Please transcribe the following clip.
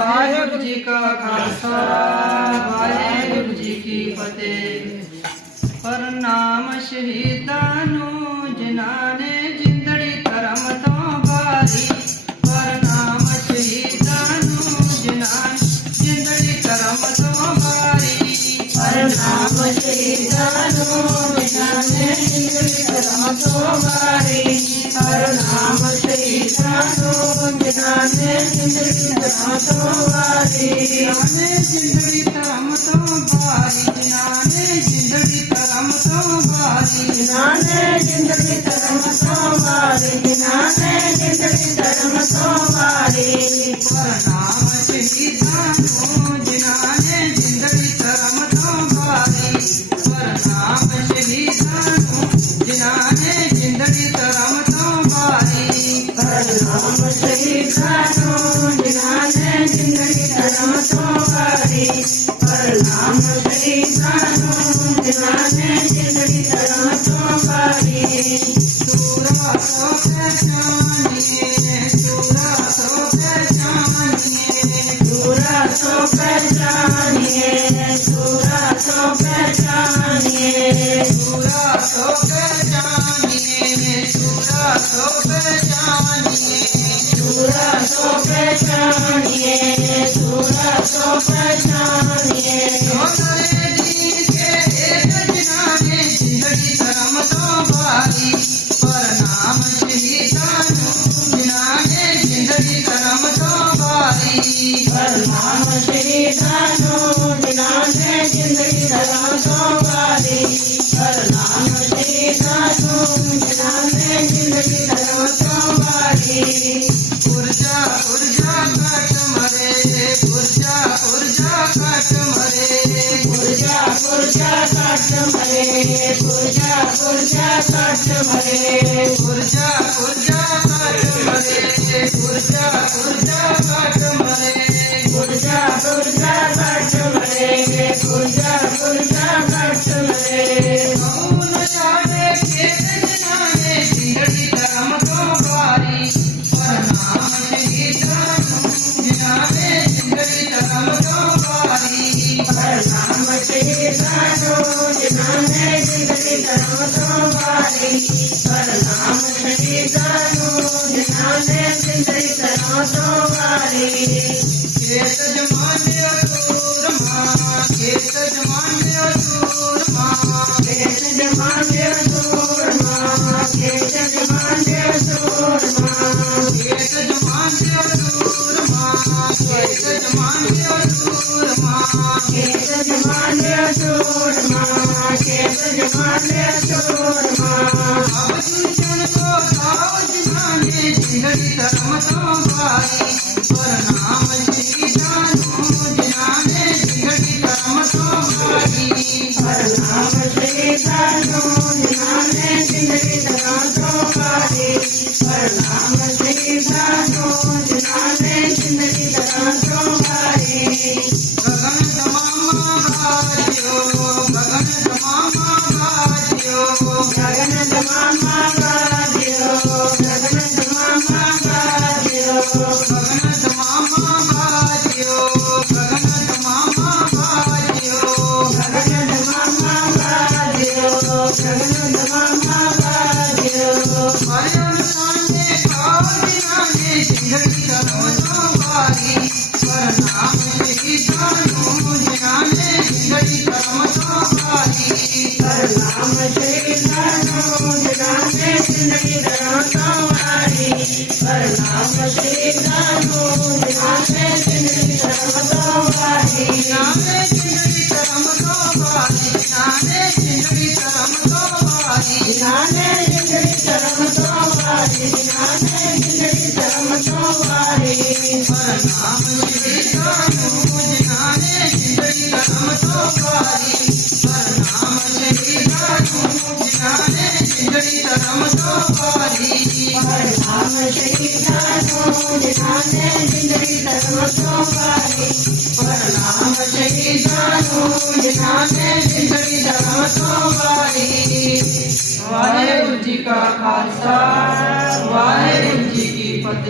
वाहेगुरु जी का खालसा वाहेगुरु जी की फतेह। प्रणाम शहीदानू जिन्हां ने जिंदड़ी धर्म तो बारी। प्रणाम शहीदानू जिन्हां जिंदड़ी धर्म तो बारी। प्रणाम शहीदानू जिन्हां ने जिंदड़ी धर्म तो बारी। प्रणाम शहीदानू जिन्हां ने जिंदड़ी धर्म तो बारी। जिंदड़ी धर्म तो बारी। जिन्हां ने जिंदड़ी धर्म तो बारी। जिन्हां ने जिंदड़ी धर्म तो बारी। जिन्हां ने जिंदड़ी धर्म तो बारी। प्रणाम शहीदानू जिन्हां ने जिंदड़ी धर्म तो बारी। प्रणाम शहीदानू जिन्हां ने जिंदड़ी धर्म तो बारी। प्रणाम शहीदानू जिन्हां ने जिंदड़ी धर्म तो बारी। प्रणाम शहीदानू जिन्हां ने जिंदड़ी धर्म तो बारी। सूरा सो पहचानिए सूरा सो पहचानिए सूरा सो पहचानिए सूरा सो पहचानिए सूरा सो पहचानिए सूरा सो पहचानिए सूरा सो पहचानिए सूरा सो पहचानिए। जिंदड़ी धर्म तो बारी। प्रणाम शहीदानू जिन्हां ने जिंदड़ी धर्म तो बारी। प्रणाम शहीदानू जिन्हां ने जिंदड़ी धर्म तो बारी। प्रणाम शहीदानू जिन्हां ने जिंदड़ी धर्म तो बारी। पुरजा पुरजा काट मरे पुरजा पुरजा काट मरे पुरजा पुरजा काट मरे पुरजा पुरजा काट मरे पुरजा पुरजा काट मरे पुरजा पुरजा काट मरे पुरजा पुरजा काट मरे पुरजा पुरजा काट मरे। कौन जाने खेत जिन्हां ने जिंदड़ी धर्म तो बारी। प्रणाम शहीदानू जिन्हां ने जिंदड़ी धर्म तो बारी। प्रणाम शहीदानू जिन्हां ने जिंदड़ी धर्म तो बारी। प्रणाम शहीदानू जिन्हां ने जिंदड़ी धर्म तो बारी। खेत जमाने सूरमा खेत जमाने सूरमा खेत जमाने सूरमा खेत जमाने सूरमा खेत जमाने सूरमा खेत जमाने सूरमा खेत जमाने सूरमा खेत जमाने सूरमा। अब दुश्मन को खाओ जिन्हां ने जिंदड़ी धर्म तो बारी। प्रणाम शहीदानू जिन्हां ने जिंदड़ी धर्म तो बारी। प्रणाम शहीदानू जिन्हां ने जिंदड़ी धर्म तो बारी। प्रणाम शहीदानू जिन्हां ने जिंदड़ी धर्म तो बारी। गगन तमामा बाजियो गगन तमामा बाजियो गगन तमामा बाजियो गगन तमामा बाजियो गगन तमामा बाजियो गगन तमामा बाजियो गगन तमामा बाजियो गगन तमामा बाजियो। मरियम सामने खाओ जिन्हां ने जिंदड़ी धर्म तो बारी। प्रणाम शहीदानू जिन्हां ने जिंदड़ी धर्म तो बारी। प्रणाम शहीदानू जिन्हां ने जिंदड़ी धर्म तो बारी। प्रणाम शहीदानू जिन्हां ने जिंदड़ी धर्म तो बारी। जिन्हां ने जिंदड़ी धर्म तो बारी। जिन्हां ने जिंदड़ी धर्म तो बारी। जिन्हां ने जिंदड़ी धर्म तो बारी। जिन्हां ने जिंदड़ी धर्म तो बारी। प्रणाम शहीदानू जिन्हां ने जिंदड़ी धर्म तो बारी। प्रणाम शहीदानू जिन्हां ने जिंदड़ी धर्म तो बारी। प्रणाम शहीदानू जिन्हां ने जिंदड़ी धर्म तो बारी। प्रणाम शहीदानू जिन्हां ने जिंदड़ी धर्म तो बारी। वाहेगुरु जी का खालसा वाहेगुरु जी की फतेह।